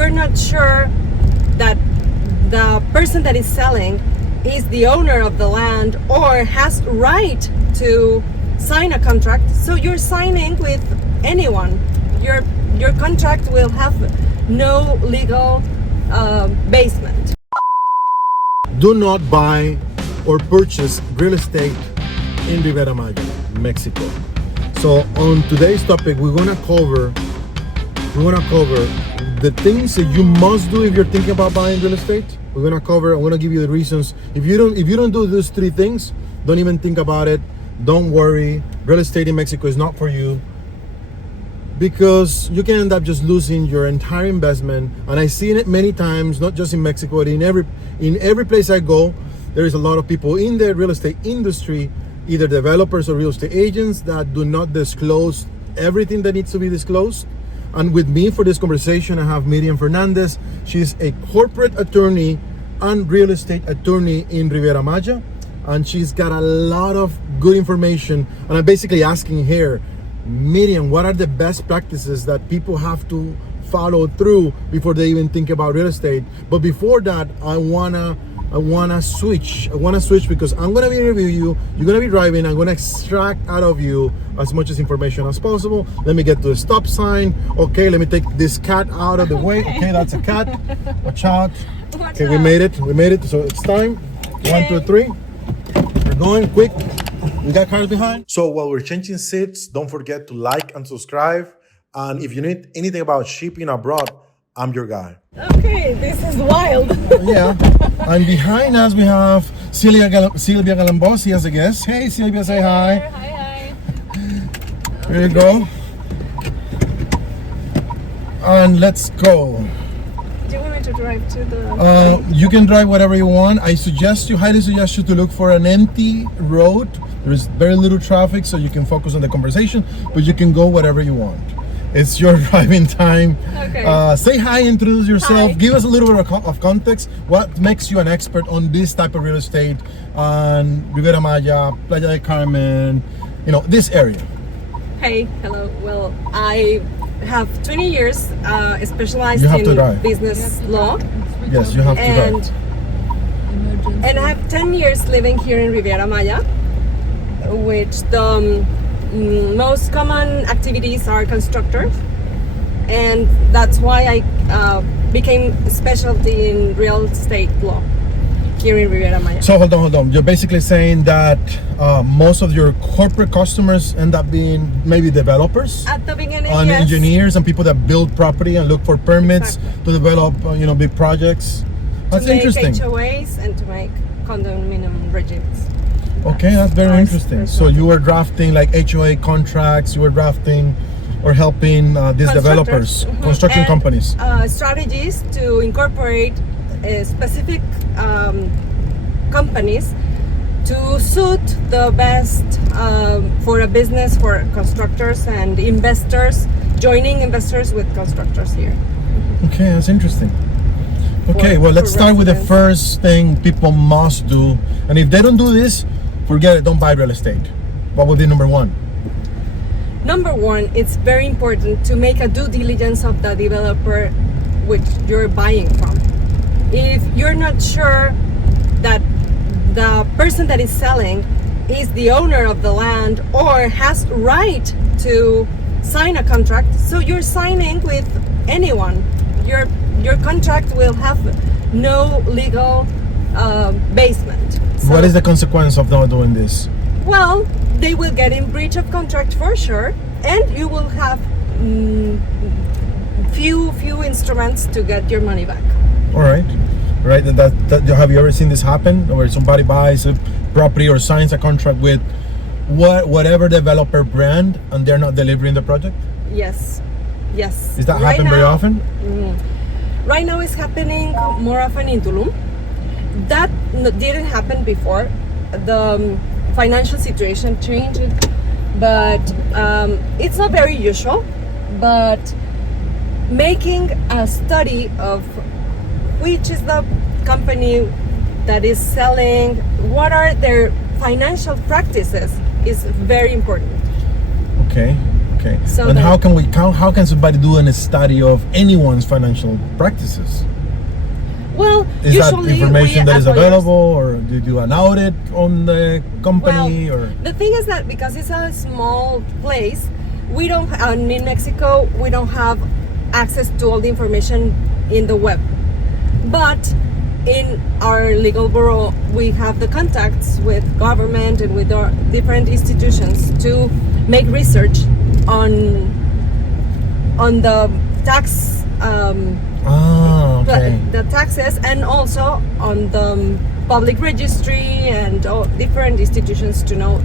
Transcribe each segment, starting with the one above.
you're not sure that the person that is selling is the owner of the land or has right to sign a contract, so you're signing with anyone. Your contract will have no legal basement. Do not buy or purchase real estate in Riviera Maya, Mexico. So on today's topic, we're gonna cover the things that you must do if you're thinking about buying real estate. I'm gonna give you the reasons. If you don't do those three things, don't even think about it. Don't worry. Real estate in Mexico is not for you, because you can end up just losing your entire investment. And I've seen it many times, not just in Mexico, but in every place I go. There is a lot of people in the real estate industry, either developers or real estate agents, that do not disclose everything that needs to be disclosed. And with me for this conversation, I have Miriam Fernandez. She's a corporate attorney and real estate attorney in Riviera Maya, and she's got a lot of good information. And I'm basically asking her, Miriam, what are the best practices that people have to follow through before they even think about real estate? But before that, I wanna switch because I'm gonna be reviewing you. You're gonna be driving. I'm gonna extract out of you as much as information as possible. Let me get to the stop sign. Okay, let me take this cat out of the way. Okay, that's a cat. Watch out. Okay, we made it. So it's time. 1, 2, 3. We're going quick. We got cars behind. So while we're changing seats, don't forget to like and subscribe. And if you need anything about shipping abroad, I'm your guy. Okay, this is wild. Yeah. And behind us we have Sylvia Galambosi as a guest. Hey Sylvia, say hi. Hi. Here you go. And let's go. Do you want me to drive to the... You can drive whatever you want. I highly suggest you to look for an empty road. There is very little traffic, so you can focus on the conversation, but you can go whatever you want. It's your driving time. Okay. Say hi, introduce yourself. Hi. Give us a little bit of context. What makes you an expert on this type of real estate on Riviera Maya, Playa del Carmen, this area? Hey, hello. Well, I have 20 years specialized You have to in drive. business law. Yes, you have to drive. And I have 10 years living here in Riviera Maya, which the most common activities are constructors, and that's why I became a specialty in real estate law here in Riviera Maya. So hold on. You're basically saying that most of your corporate customers end up being maybe developers At the beginning, and yes. engineers and people that build property and look for permits Exactly. to develop big projects. That's to make interesting. HOAs and to make condominium regimes. Okay, that's very Nice. interesting. So you were drafting like HOA contracts, you were drafting or helping these developers, Mhm. construction And, companies. Strategies to incorporate specific companies to suit the best for a business for constructors and investors, joining investors with constructors here. Okay, that's interesting. Okay, well, let's for start with the residents. first thing people must do. And if they don't do this, forget it, don't buy real estate. What would be number one? Number one, it's very important to make a due diligence of the developer which you're buying from. If you're not sure that the person that is selling is the owner of the land or has right to sign a contract, so you're signing with anyone. Your contract will have no legal basement. So, What is the consequence of not doing this? well, they will get in breach of contract for sure, and you will have few instruments to get your money back. All right. Right. Have you ever seen this happen where somebody buys a property or signs a contract with whatever developer brand and they're not delivering the project? Yes. Does that happen very often? Right now it's happening more often in Tulum. That didn't happen before. The financial situation changed, but it's not very usual. But making a study of which is the company that is selling, what are their financial practices is very important. Okay. Okay. So and that- how can somebody do a study of anyone's financial practices? Well, Is that usually information we that is as lawyers- available, or do you do an audit on the company? Well, or the thing is that because it's a small place, we don't. In Mexico, we don't have access to all the information in the web. But in our legal bureau, we have the contacts with government and with our different institutions to make research on the tax. okay. The taxes, and also on the public registry and all different institutions to know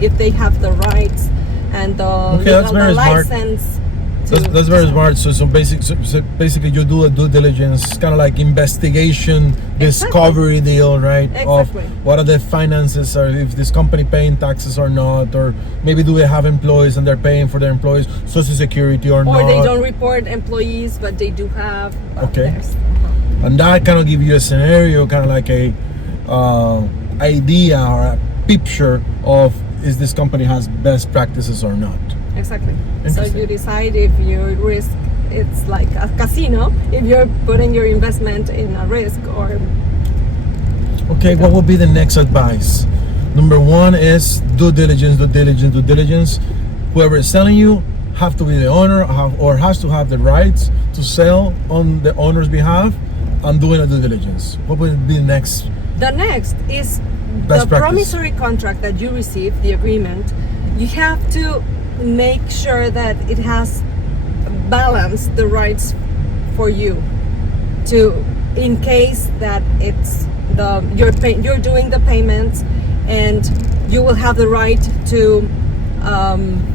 if they have the rights and the that's very smart. license. That's very smart. So basically, you do a due diligence, kind of like investigation, discovery deal, right? Exactly. Of what are the finances, or if this company paying taxes or not, or maybe do they have employees and they're paying for their employees Social Security or not? Or they don't report employees, but they do have. Okay. theirs. And that kind of give you a scenario, kind of like a idea or a picture of is this company has best practices or not. Exactly. So Interesting. you decide if your risk, it's like a casino, if you're putting your investment in a risk or. Okay, what would be the next advice? Number one is due diligence, due diligence, due diligence. Whoever is selling you have to be the owner or has to have the rights to sell on the owner's behalf and doing a due diligence. What would be the next? The next is Best the practice. promissory contract that you receive, the agreement. You have to make sure that it has balanced the rights for you, to in case that it's you're doing the payments, and you will have the right to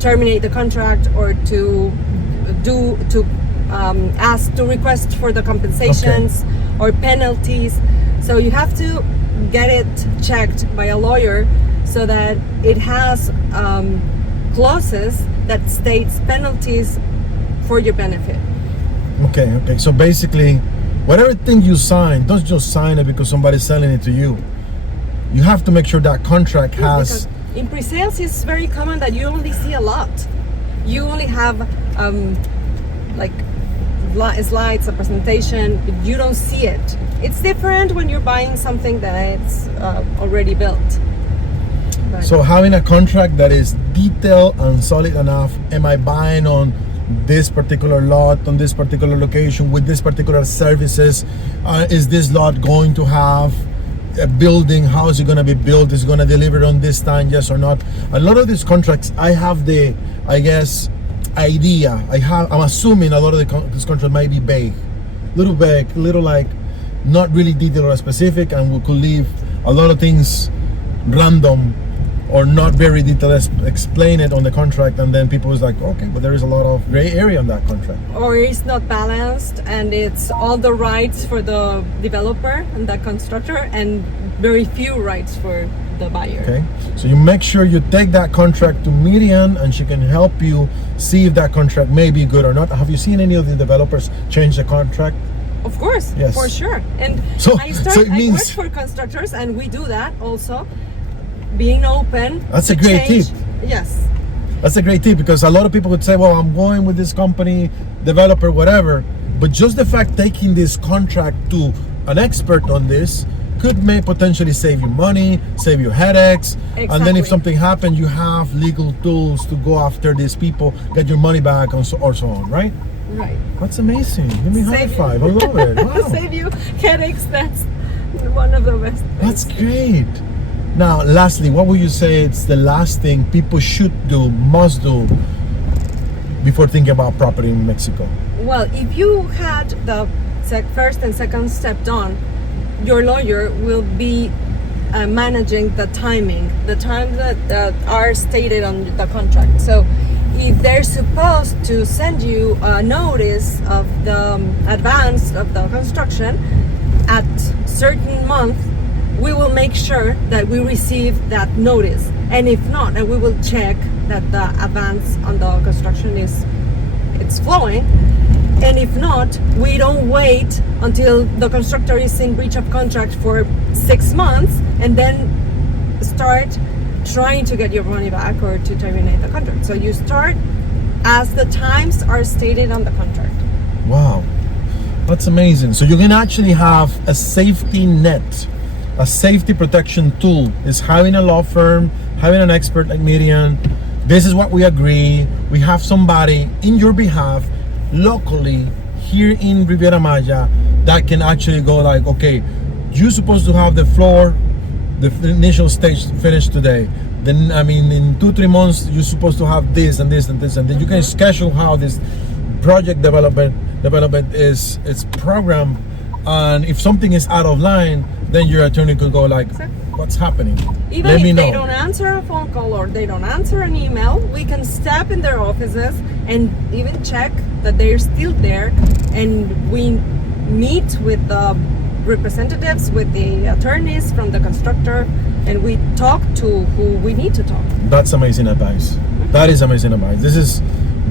terminate the contract or to ask to request for the compensations or penalties. So you have to get it checked by a lawyer so that it has clauses that states penalties for your benefit. Okay. So basically, whatever thing you sign, don't just sign it because somebody's selling it to you. You have to make sure that contract has. Because in pre-sales, it's very common that you only see a lot. You only have like slides, a presentation. You don't see it. It's different when you're buying something that's already built. But So having a contract that is detailed and solid enough. Am I buying on this particular lot, on this particular location, with this particular services? Is this lot going to have a building? How is it going to be built? Is it going to deliver on this time? Yes or not? A lot of these contracts, I have the, I guess, idea. I'm assuming a lot of this contract might be vague, little like not really detailed or specific, and we could leave a lot of things random or not very detailed, explain it on the contract, and then people is like, okay, but there is a lot of gray area on that contract. or it's not balanced, and it's all the rights for the developer and the constructor, and very few rights for the buyer. Okay, so you make sure you take that contract to Miriam, and she can help you see if that contract may be good or not. Have you seen any of the developers change the contract? Of course, Yes. for sure. And So I it I means- work for constructors, and we do that also. Being open. That's to a great change. tip. Yes. That's a great tip, because a lot of people would say, well, I'm going with this company, developer, whatever. But just the fact taking this contract to an expert on this may potentially save you money, save you headaches. And then if Exactly. something happens, you have legal tools to go after these people, get your money back, and so on, right? Right. That's amazing. Give me a high Save you. five. I love it. Wow. Save you headaches. That's one of the best things. That's great. Now, lastly, what would you say it's the last thing people should do, must do, before thinking about property in Mexico? Well, if you had the first and second step done, your lawyer will be managing the timing, the time that are stated on the contract. So if they're supposed to send you a notice of the advance of the construction at certain month, we will make sure that we receive that notice. And if not, then we will check that the advance on the construction it's flowing. And if not, we don't wait until the constructor is in breach of contract for 6 months and then start trying to get your money back or to terminate the contract. So you start as the times are stated on the contract. Wow, that's amazing. So you can actually have a safety net, a safety protection tool is having a law firm, having an expert like Miriam. This is what we agree. We have somebody in your behalf locally here in Riviera Maya that can actually go like, okay, you're supposed to have the floor, the initial stage finished today. Then, I mean, in 2-3 months, you're supposed to have this and this and this, and then you can schedule how this project development is it's programmed. And if something is out of line, then your attorney could go like, what's happening? Even Let me if they know. don't answer a phone call or they don't answer an email, we can step in their offices and even check that they're still there. And we meet with the representatives, with the attorneys from the constructor, and we talk to who we need to talk. That's amazing advice. That is amazing advice. This is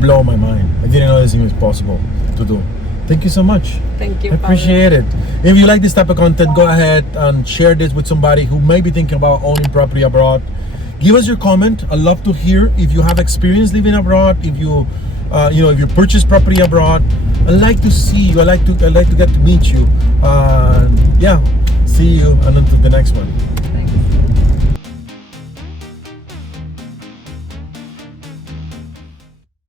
blow my mind. I didn't know this thing was possible to do. Thank you so much. Thank you. I appreciate it. If you like this type of content, go ahead and share this with somebody who may be thinking about owning property abroad. Give us your comment. I'd love to hear if you have experience living abroad, if you if you purchase property abroad. I'd like to see you. I'd like to get to meet you. Yeah, see you and until the next one. Thanks.